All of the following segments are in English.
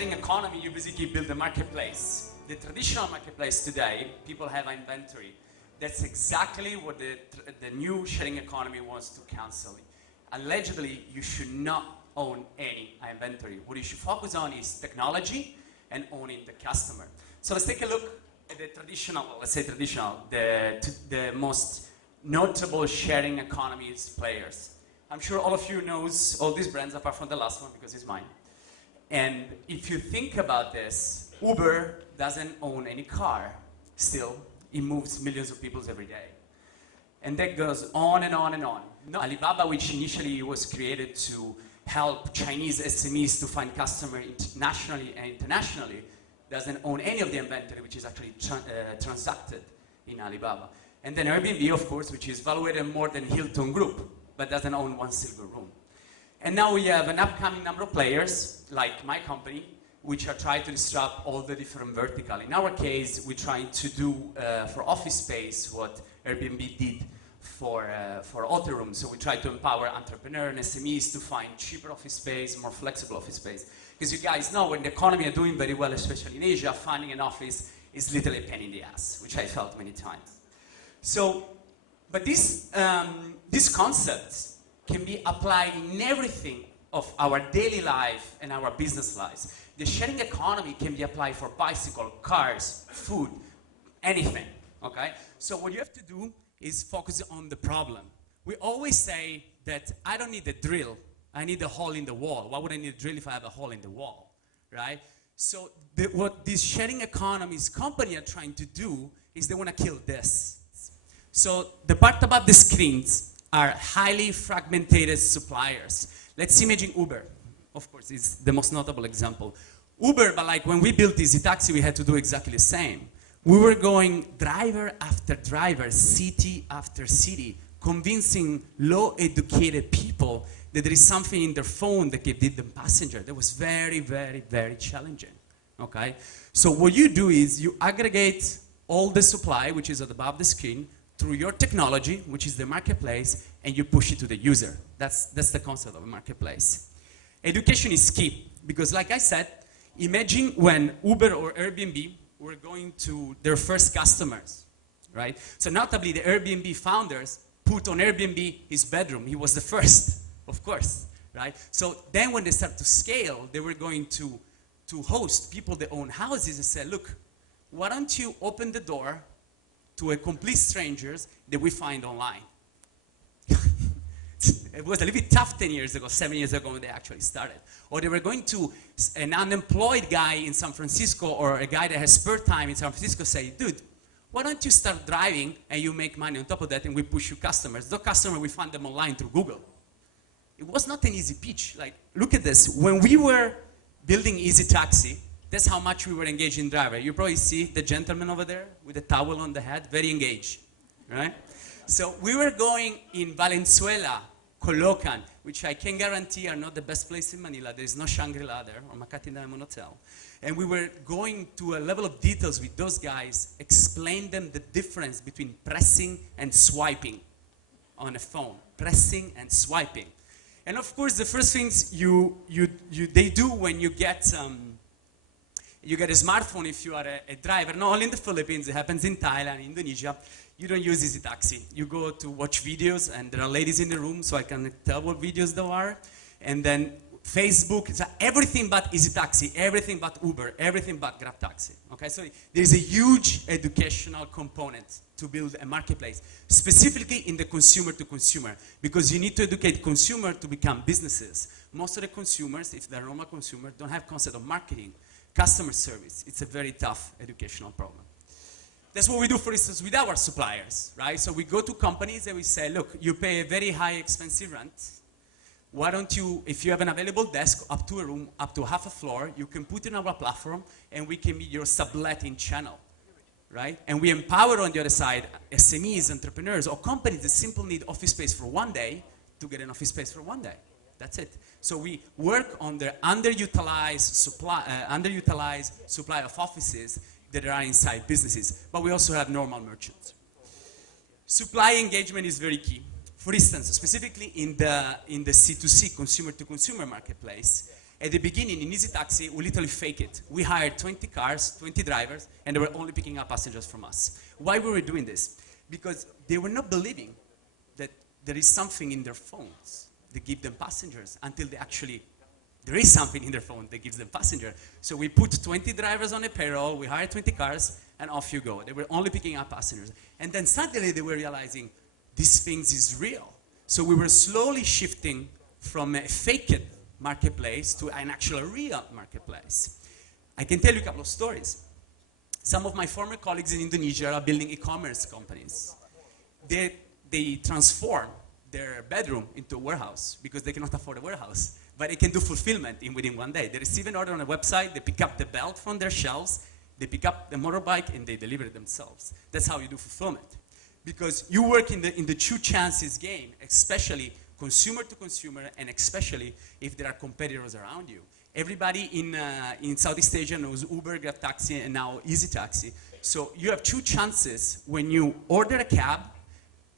sharing economy, you basically build a marketplace. The traditional marketplace today, people have inventory. That's exactly what the new sharing economy wants to cancel. Allegedly, you should not own any inventory. What you should focus on is technology and owning the customer. So let's take a look at the traditional, let's say traditional, the most notable sharing economies players. I'm sure all of you knows all these brands apart from the last one because it's mine. And if you think about this, Uber doesn't own any car. Still, it moves millions of people every day. And that goes on and on and on. Alibaba, which initially was created to help Chinese SMEs to find customers nationally and internationally, doesn't own any of the inventory, which is actually transacted in Alibaba. And then Airbnb, of course, which is valued more than Hilton Group, but doesn't own one single room. And now we have an upcoming number of players, like my company, which are trying to disrupt all the different verticals. In our case, we're trying to do for office space what Airbnb did for hotel rooms. So we try to empower entrepreneurs and SMEs to find cheaper office space, more flexible office space. Because you guys know when the economy are doing very well, especially in Asia, finding an office is literally a pain in the ass, which I felt many times. So, but these concepts can be applied in everything of our daily life and our business lives. The sharing economy can be applied for bicycle, cars, food, anything, okay? So what you have to do is focus on the problem. We always say that I don't need a drill, I need a hole in the wall. Why would I need a drill if I have a hole in the wall, right? So what these sharing economies company are trying to do is they want to kill this. So the part above the screens are highly fragmented suppliers. Let's imagine Uber. Of course, it's the most notable example. Uber, but like when we built Easy Taxi, we had to do exactly the same. We were going driver after driver, city after city, convincing low-educated people that there is something in their phone that can give them passenger. That was very, very, very challenging, okay? So what you do is you aggregate all the supply, which is at the above the screen, through your technology, which is the marketplace, and you push it to the user. That's the concept of a marketplace. Education is key, because like I said, imagine when Uber or Airbnb were going to their first customers, right? So notably, the Airbnb founders put on Airbnb his bedroom. He was the first, of course, right? So then when they start to scale, they were going to host people that own houses and say, look, why don't you open the door to a complete strangers that we find online? It was a little bit tough 10 years ago, 7 years ago when they actually started. Or they were going to an unemployed guy in San Francisco or a guy that has spare time in San Francisco say, dude, why don't you start driving and you make money on top of that and we push you customers. Those customers, we find them online through Google. It was not an easy pitch. Like, look at this. When we were building Easy Taxi, that's how much we were engaged in driver. You probably see the gentleman over there with the towel on the head, very engaged, right? So we were going in Valenzuela, Colocan, which I can guarantee are not the best place in Manila. There is no Shangri-La there, or Makati Diamond Hotel. And we were going to a level of details with those guys, explain them the difference between pressing and swiping on a phone. Pressing and swiping. And of course, the first things they do when you get a smartphone if you are a driver, not only in the Philippines, it happens in Thailand, Indonesia, you don't use Easy Taxi. You go to watch videos, and there are ladies in the room, so I can tell what videos there are. And then Facebook, it's everything but Easy Taxi, everything but Uber, everything but Grab Taxi. Okay, so there's a huge educational component to build a marketplace, specifically in the consumer to consumer, because you need to educate consumer to become businesses. Most of the consumers, if they're normal consumers, don't have concept of marketing, customer service. It's a very tough educational problem. That's what we do, for instance, with our suppliers, right? So we go to companies and we say, look, you pay a very high expensive rent. Why don't you, if you have an available desk up to a room, up to half a floor, you can put in our platform and we can be your subletting channel, right? And we empower on the other side SMEs, entrepreneurs, or companies that simply need office space for one day to get an office space for one day. That's it. So we work on the underutilized supply of offices that are inside businesses, but we also have normal merchants. Supply engagement is very key. For instance, specifically in the C2C, consumer to consumer marketplace, At the beginning, in Easy Taxi, we literally fake it. We hired 20 cars, 20 drivers, and they were only picking up passengers from us. Why were we doing this? Because they were not believing that there is something in their phones that give them passengers until they actually, there is something in their phone that gives them passenger. So we put 20 drivers on a payroll, we hired 20 cars, and off you go. They were only picking up passengers. And then suddenly they were realizing, these things is real. So we were slowly shifting from a faked marketplace to an actual real marketplace. I can tell you a couple of stories. Some of my former colleagues in Indonesia are building e-commerce companies. They transform their bedroom into a warehouse because they cannot afford a warehouse, but they can do fulfillment within one day. They receive an order on a website, they pick up the belt from their shelves, they pick up the motorbike, and they deliver it themselves. That's how you do fulfillment. Because you work in the two chances game, especially consumer to consumer, and especially if there are competitors around you. Everybody in Southeast Asia knows Uber, Grab Taxi, and now Easy Taxi. So you have two chances when you order a cab.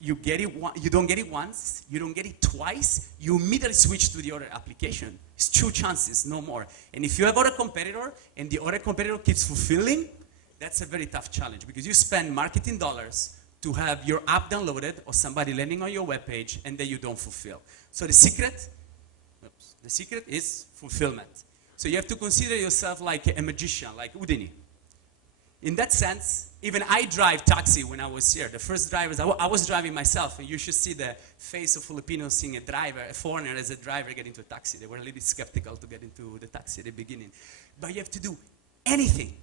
You get it you don't get it once, you don't get it twice, you immediately switch to the other application. It's two chances, no more. And if you have other competitor and the other competitor keeps fulfilling, that's a very tough challenge because you spend marketing dollars to have your app downloaded or somebody landing on your webpage and then you don't fulfill. So the secret is fulfillment. So you have to consider yourself like a magician, like Houdini. In that sense, even I drive taxi when I was here. The first drivers, I was driving myself, and you should see the face of Filipinos seeing a driver, a foreigner as a driver get into a taxi. They were a little skeptical to get into the taxi at the beginning. But you have to do anything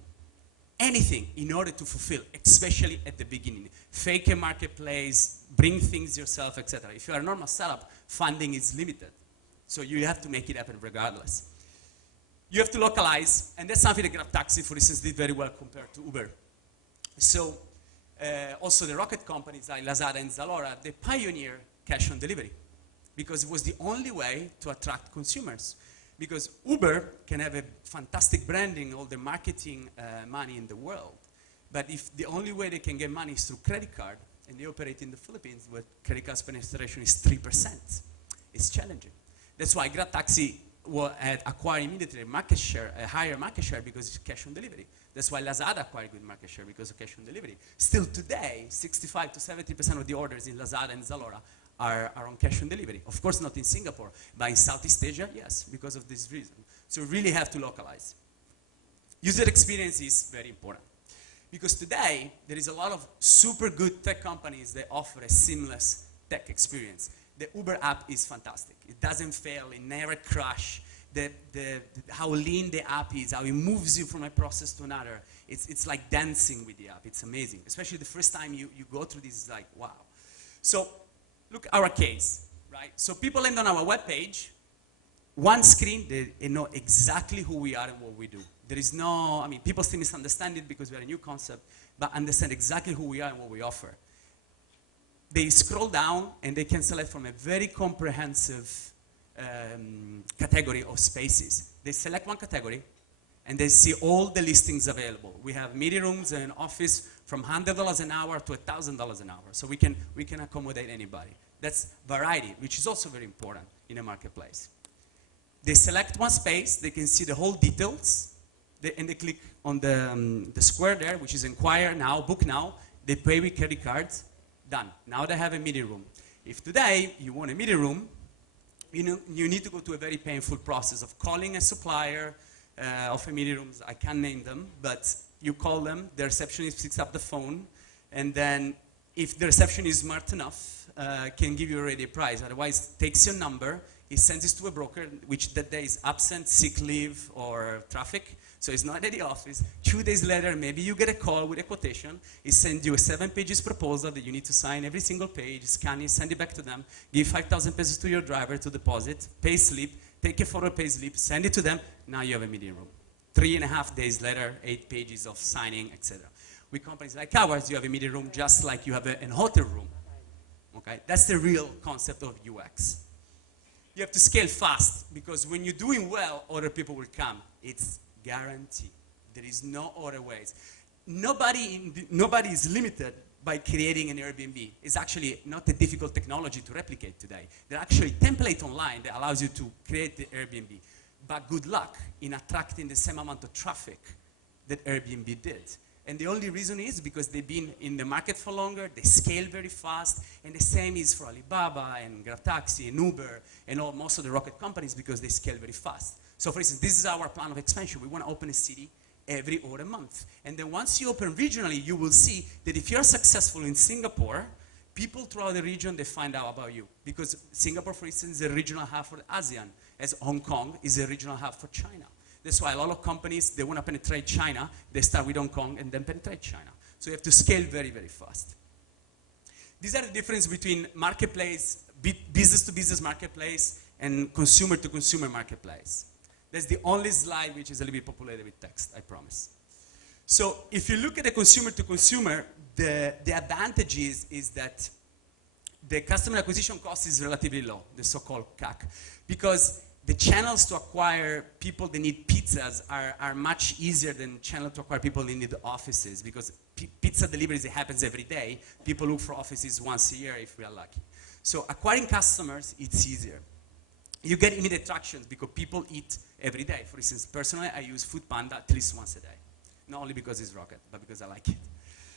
in order to fulfill, especially at the beginning. Fake a marketplace, bring things yourself, etc. If you are a normal startup, funding is limited. So you have to make it happen regardless. You have to localize, and that's something that Grab Taxi, for instance, did very well compared to Uber. So also the rocket companies like Lazada and Zalora, they pioneered cash on delivery because it was the only way to attract consumers. Because Uber can have a fantastic branding, all the marketing money in the world, but if the only way they can get money is through credit card, and they operate in the Philippines where credit card penetration is 3%, it's challenging. That's why Grab Taxi had acquired immediately market share, a higher market share because it's cash on delivery. That's why Lazada acquired good market share because of cash on delivery. Still today, 65 to 70% of the orders in Lazada and Zalora are on cash on delivery. Of course not in Singapore, but in Southeast Asia, yes, because of this reason. So you really have to localize. User experience is very important. Because today, there is a lot of super good tech companies that offer a seamless tech experience. The Uber app is fantastic. It doesn't fail, it never crashes. How lean the app is, how it moves you from a process to another. It's like dancing with the app. It's amazing. Especially the first time you go through this, it's like, wow. So look at our case, right? So people land on our webpage, one screen, they know exactly who we are and what we do. There is no, people still misunderstand it because we're a new concept, but understand exactly who we are and what we offer. They scroll down and they can select from a very comprehensive category of spaces. They select one category and they see all the listings available. We have meeting rooms and office from $100 an hour to $1,000 an hour. So we can accommodate anybody. That's variety, which is also very important in a marketplace. They select one space, they can see the whole details, and they click on the square there, which is inquire now, book now. They pay with credit cards. Done. Now they have a meeting room. If today you want a meeting room, you need to go to a very painful process of calling a supplier of a meeting rooms. I can't name them, but you call them, the receptionist picks up the phone, and then if the receptionist is smart enough, can give you already a price. Otherwise, takes your number, he sends it to a broker, which that day is absent, sick leave, or traffic. So it's not at the office. 2 days later, maybe you get a call with a quotation. He sends you a 7-page proposal that you need to sign every single page, scan it, send it back to them, give 5,000 pesos to your driver to deposit, pay slip, take a photo, pay slip, send it to them. Now you have a meeting room. 3.5 days later, 8 pages of signing, etc. With companies like ours, you have a meeting room just like you have a hotel room. Okay? That's the real concept of UX. You have to scale fast because when you're doing well, other people will come. It's guaranteed. There is no other ways. Nobody is limited by creating an Airbnb. It's actually not a difficult technology to replicate today. There are actually templates online that allows you to create the Airbnb. but good luck in attracting the same amount of traffic that Airbnb did. And the only reason is because they've been in the market for longer, they scale very fast, and the same is for Alibaba and GrabTaxi and Uber and most of the rocket companies because they scale very fast. So for instance, this is our plan of expansion. We want to open a city every other month. And then once you open regionally, you will see that if you're successful in Singapore, people throughout the region, they find out about you. Because Singapore, for instance, is a regional hub for ASEAN, as Hong Kong is a regional hub for China. That's why a lot of companies, they want to penetrate China, they start with Hong Kong and then penetrate China. So you have to scale very, very fast. These are the difference between marketplace, business-to-business marketplace, and consumer-to-consumer marketplace. That's the only slide which is a little bit populated with text, I promise. So if you look at the consumer-to-consumer, the advantage is that the customer acquisition cost is relatively low, the so-called CAC, because the channels to acquire people that need pizzas are much easier than channels to acquire people that need offices, because pizza deliveries, it happens every day. People look for offices once a year if we are lucky. So acquiring customers, it's easier. You get immediate tractions because people eat every day. For instance, personally, I use Foodpanda at least once a day. Not only because it's rocket, but because I like it.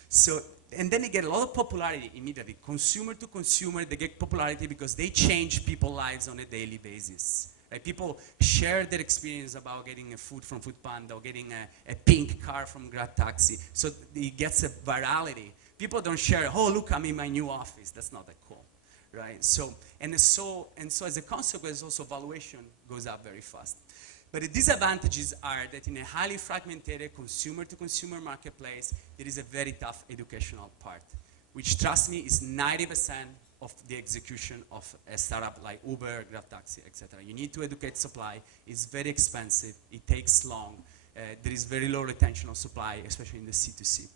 So, and then they get a lot of popularity immediately. Consumer to consumer, they get popularity because they change people's lives on a daily basis. Right? People share their experience about getting a food from Foodpanda or getting a pink car from GrabTaxi. So it gets a virality. People don't share, oh, look, I'm in my new office. That's not that cool. Right? So as a consequence, also valuation goes up very fast. But the disadvantages are that in a highly fragmented consumer-to-consumer marketplace, there is a very tough educational part, which, trust me, is 90% of the execution of a startup like Uber, GrabTaxi, etc. You need to educate supply. It's very expensive. It takes long. There is very low retention of supply, especially in the C2C.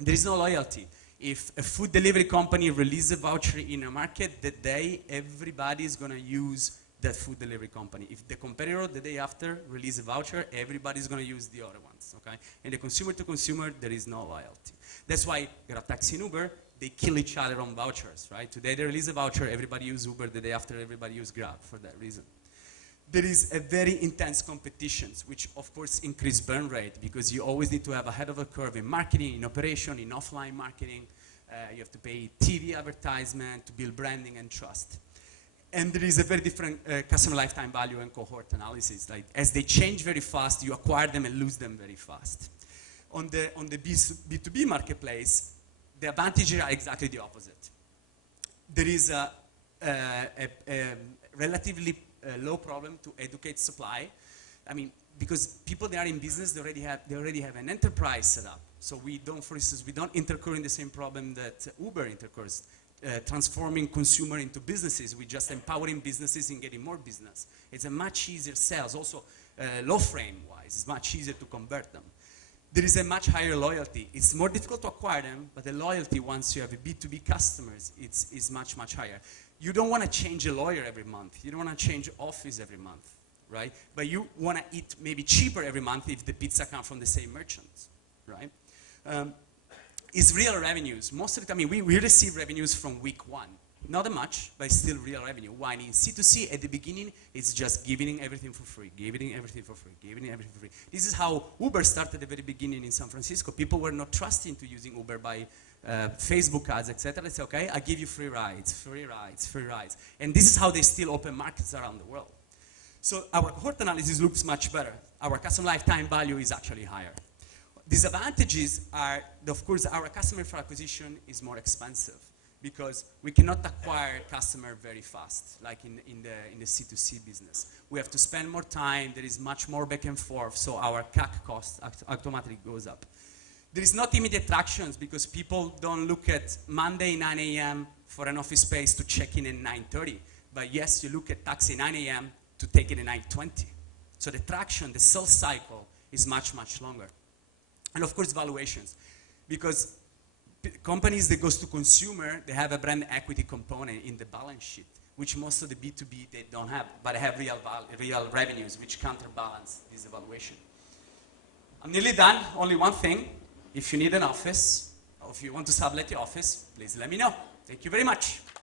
There is no loyalty. If a food delivery company releases a voucher in a market, that day everybody is going to use that food delivery company. If the competitor the day after release a voucher, everybody's going to use the other ones, okay? And the consumer to consumer, there is no loyalty. That's why GrabTaxi and Uber, they kill each other on vouchers, right? Today they release a voucher, everybody use Uber, the day after everybody use Grab for that reason. There is a very intense competition, which of course increase burn rate because you always need to have ahead of the curve in marketing, in operation, in offline marketing. You have to pay TV advertisement to build branding and trust. And there is a very different customer lifetime value and cohort analysis. Like as they change very fast, you acquire them and lose them very fast. On the B2B marketplace, the advantages are exactly the opposite. There is a relatively low problem to educate supply. I mean, because people that are in business, they already have an enterprise set up. So we don't, for instance, we don't incur in the same problem that Uber incurs, transforming consumer into businesses. We just empowering businesses in getting more business. It's a much easier sales. Also, low frame wise, it's much easier to convert them. There is a much higher loyalty. It's more difficult to acquire them, but the loyalty once you have a B2B customers, is much, much higher. You don't want to change a lawyer every month. You don't want to change office every month, right? But you want to eat maybe cheaper every month if the pizza comes from the same merchants, right? It's real revenues. Most of the time, we receive revenues from week one. Not that much, but it's still real revenue. While in C2C, at the beginning, it's just giving everything for free, giving everything for free, giving everything for free. This is how Uber started at the very beginning in San Francisco. People were not trusting to using Uber by Facebook ads, etc. They say, okay, I give you free rides, free rides, free rides. And this is how they still open markets around the world. So our cohort analysis looks much better. Our customer lifetime value is actually higher. Disadvantages are, of course, our customer for acquisition is more expensive because we cannot acquire customer very fast, like in the C2C business. We have to spend more time. There is much more back and forth, so our CAC cost automatically goes up. There is not immediate tractions because people don't look at Monday 9 a.m. for an office space to check in at 9:30. But yes, you look at taxi 9 a.m. to take it at 9:20. So the traction, the sales cycle is much, much longer. And of course, valuations. Because companies that goes to consumer, they have a brand equity component in the balance sheet, which most of the B2B, they don't have, but they have real revenues, which counterbalance this valuation. I'm nearly done. Only one thing. If you need an office, or if you want to sublet your office, please let me know. Thank you very much.